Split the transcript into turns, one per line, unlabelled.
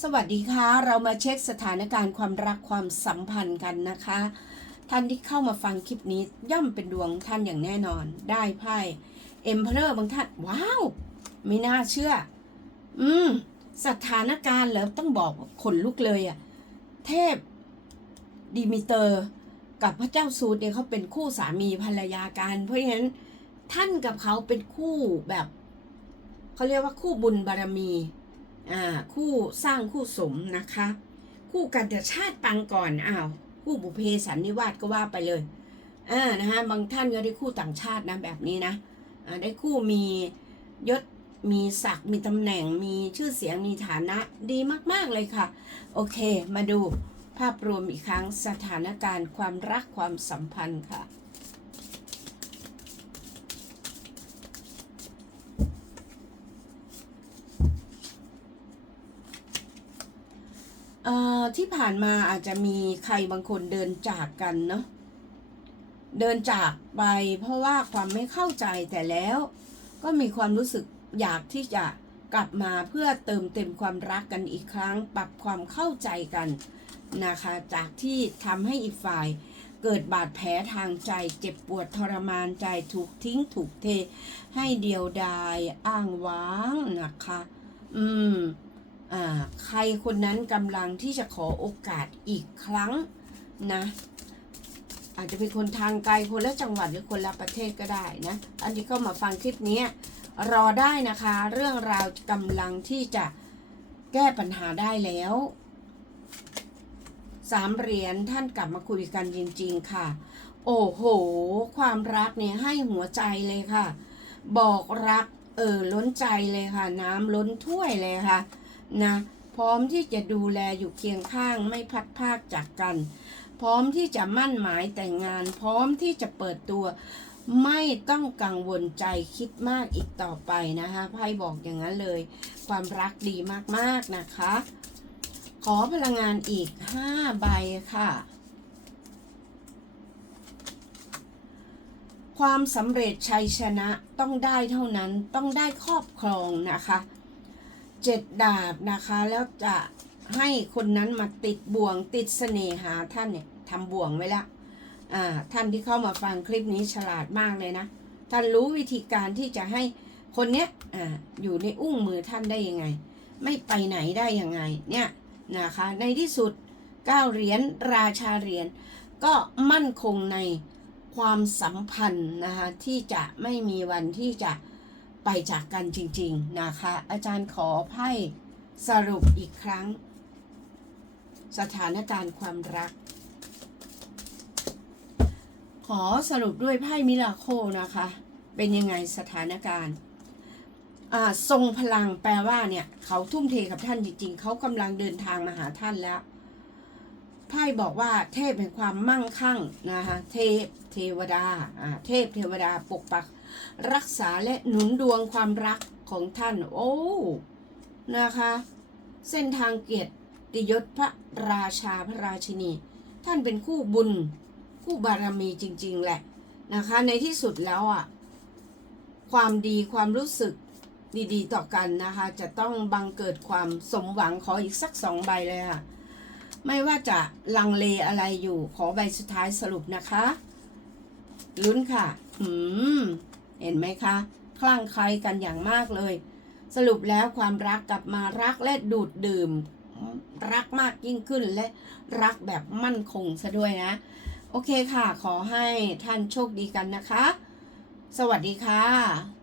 สวัสดีค่ะ เรามาเช็คสถานการณ์ความรักความสัมพันธ์กันนะคะ ท่านที่เข้ามาฟังคลิปนี้ย่อมเป็นดวงท่านอย่างแน่นอน ได้ไพ่เอ็มเพลอร์บางท่าน ว้าว ไม่น่าเชื่อ อืม สถานการณ์เหรอต้องบอกว่าขนลุกเลยอะเทพดิมิเตอร์ กับพระเจ้าซูดเนี่ยเขาเป็นคู่สามีภรรยากัน เพราะฉะนั้นท่านกับเขาเป็นคู่แบบเขาเรียกว่าคู่บุญบารมี คู่สร้างคู่สมนะคะ คู่กันแต่ชาติปังก่อนอ้าวคู่บุเพสันนิวาสก็ว่าไปเลยอ่านะคะบางท่านก็ได้คู่ต่างชาตินะแบบนี้นะได้คู่มียศมีศักดิ์มีตำแหน่งมีชื่อเสียงมีฐานะดีมาก ๆ เลยค่ะ โอเค มาดูภาพรวมอีกครั้งสถานการณ์ความรักความสัมพันธ์ค่ะ เอ่อที่ผ่านมาอาจจะมีใครบางคนเดินจากกันเนาะเดินจากไปเพราะว่าความไม่เข้าใจแต่แล้วก็มีความรู้สึกอยากที่จะกลับมาเพื่อเติมเต็มความรักกันอีกครั้ง ปรับความเข้าใจกันนะคะ จากที่ทำให้อีกฝ่ายเกิดบาดแผลทางใจเจ็บปวดทรมานใจถูกทิ้งถูกเท ให้เดียวดายอ้างว้างนะคะ อืม ใครคนนั้นกำลังที่จะขอโอกาสอีกครั้งนะอาจจะเป็นคนทางไกลคนละจังหวัดหรือคนละประเทศก็ได้นะอันที่เข้ามาฟังคลิปนี้รอได้นะคะ เรื่องราวกำลังที่จะแก้ปัญหาได้แล้วสามเหรียญท่านกลับมาคุยกันจริง ๆ ค่ะ โอ้โห ความรักเนี่ยให้หัวใจเลยค่ะ บอกรักเออล้นใจเลยค่ะ น้ำล้นถ้วยเลยค่ะ นะพร้อมที่จะดูแลอยู่เคียงข้างไม่พัดพรากจากกัน พร้อมที่จะมั่นหมายแต่งงาน พร้อมที่จะเปิดตัว ไม่ต้องกังวลใจคิดมากอีกต่อไปนะคะไพ่บอกอย่างนั้นเลย ความรักดีมากๆนะคะ ขอพลังงานอีก 5 ใบค่ะ ความสำเร็จชัยชนะต้องได้เท่านั้นต้องได้ครอบครองนะคะ เจ็ดดาบนะคะ แล้วจะให้คนนั้นมาติดบ่วงติดเสน่หาท่านเนี่ยทำบ่วงไว้แล้วอ่าท่านที่เข้ามาฟังคลิปนี้ฉลาดมากเลยนะ ท่านรู้วิธีการที่จะให้คนเนี้ยอ่าอยู่ในอุ้งมือท่านได้ยังไง ไม่ไปไหนได้ยังไงเนี่ยนะคะในที่สุดเก้าเหรียญราชาเหรียญก็มั่นคงในความสัมพันธ์นะคะที่จะไม่มีวันที่จะ ไปจากกันจริง ๆ นะคะ อาจารย์ขอไพ่สรุปอีกครั้ง สถานการณ์ความรัก ขอสรุปด้วยไพ่มิราโคนะคะ เป็นยังไงสถานการณ์ทรงพลังแปลว่าเนี่ย เขาทุ่มเทกับท่านจริง ๆ เขากำลังเดินทางมาหาท่านแล้วไพ่บอกว่าเทพแห่งความมั่งคั่งนะคะเทพเทวดาอ่าเทพเทวดาปกปัก รักษาและหนุนดวงความรักของท่าน โอ้ นะคะ เส้นทางเกียรติยศพระราชาพระราชินี ท่านเป็นคู่บุญ คู่บารมีจริง ๆ แหละนะคะ ในที่สุดแล้วอะ ความดีความรู้สึกดีๆ ต่อกันนะคะ จะต้องบังเกิดความสมหวังขออีกสักสองใบเลยค่ะ ไม่ว่าจะลังเลอะไรอยู่ขอใบสุดท้ายสรุปนะคะ ลุ้นค่ะ อืม เห็นไหมคะคลั่งไคล้กันอย่างมากเลย สรุปแล้วความรักกลับมารักและดูดดื่ม รักมากยิ่งขึ้นและรักแบบมั่นคงซะด้วยนะ โอเคค่ะ ขอให้ท่านโชคดีกันนะคะ สวัสดีค่ะ